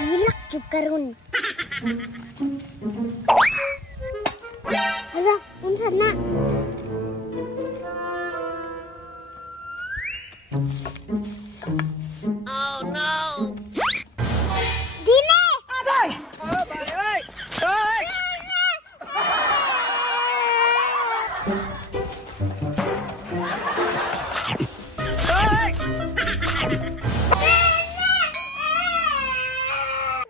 Hilak jud karon. Hala, unsa na? Oh no! Dine! Abay! Abay! Ay! Ay! Ay!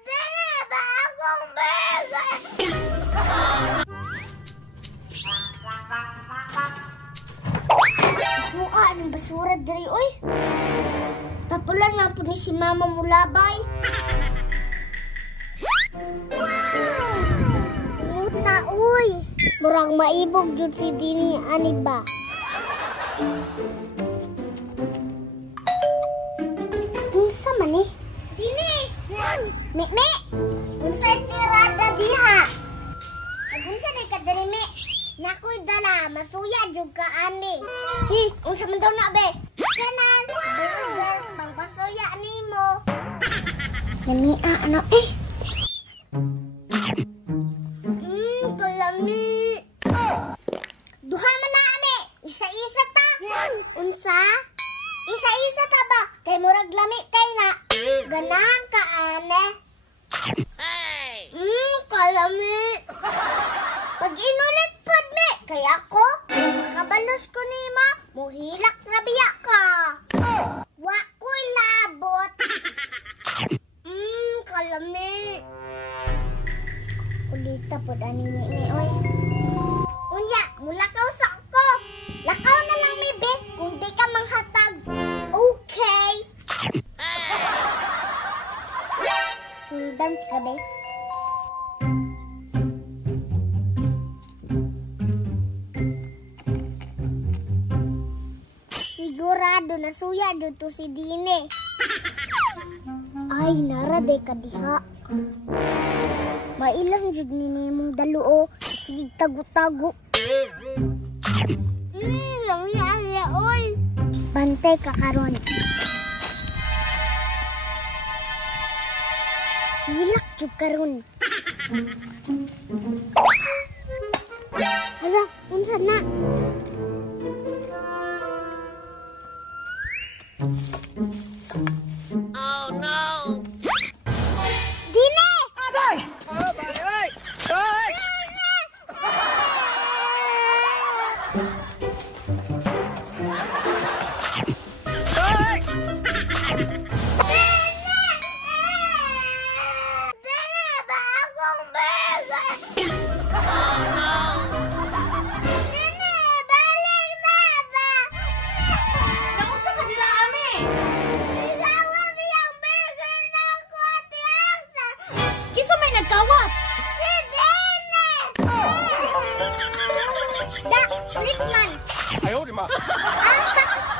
Dine ba akong burger? Mukha ng basura diri, oy. Tapulan lang po ni si Mama Mulabay. Muta, uy. Murang maibog jud si Dini, ani ba? Unsa man eh? Dini! Me! Unsay tirada diha? Unsa day ka diri, me? Nakoy dala, masuya jud ka ani. Unsa man daw na be? Kanan, burger, pangpasuya nimo. Lamia, ano eh? Kalami. Duha man na ame. Isa-isa ta. Unsa? Isa-isa ta ba? Kay murag lami kay na. Ganahan ka ane. Kalami. Pag inulit pod me, kay ako, makabalos ko nima, muhilak na biya ka. Wa ko'y labot. Kalami. Ulita po ani ni oy. Unya, mulakaw sa ko. Lakaw na lang mi be kung di ka manghatag. Okay. Sundan ka be. Sigurado na suya dito si Dine. Ay, nara de ka diha. Mailang jud ni nimong daluo. Sige tago-tago. Lamya oy. Bantay ka karon. Hilak jud karon. Hala, unsa na? Oh no! Dine! Abay! Abay! Ay! Ay! Ay! Dine ba akong burger? Dine, balik na ba? Nausa ka dira ami. Igawag yung burger na ko, Tiasa! Kiso may nagkawat. Si Dine! Da, ulit man! 哎呦我的妈！ Asa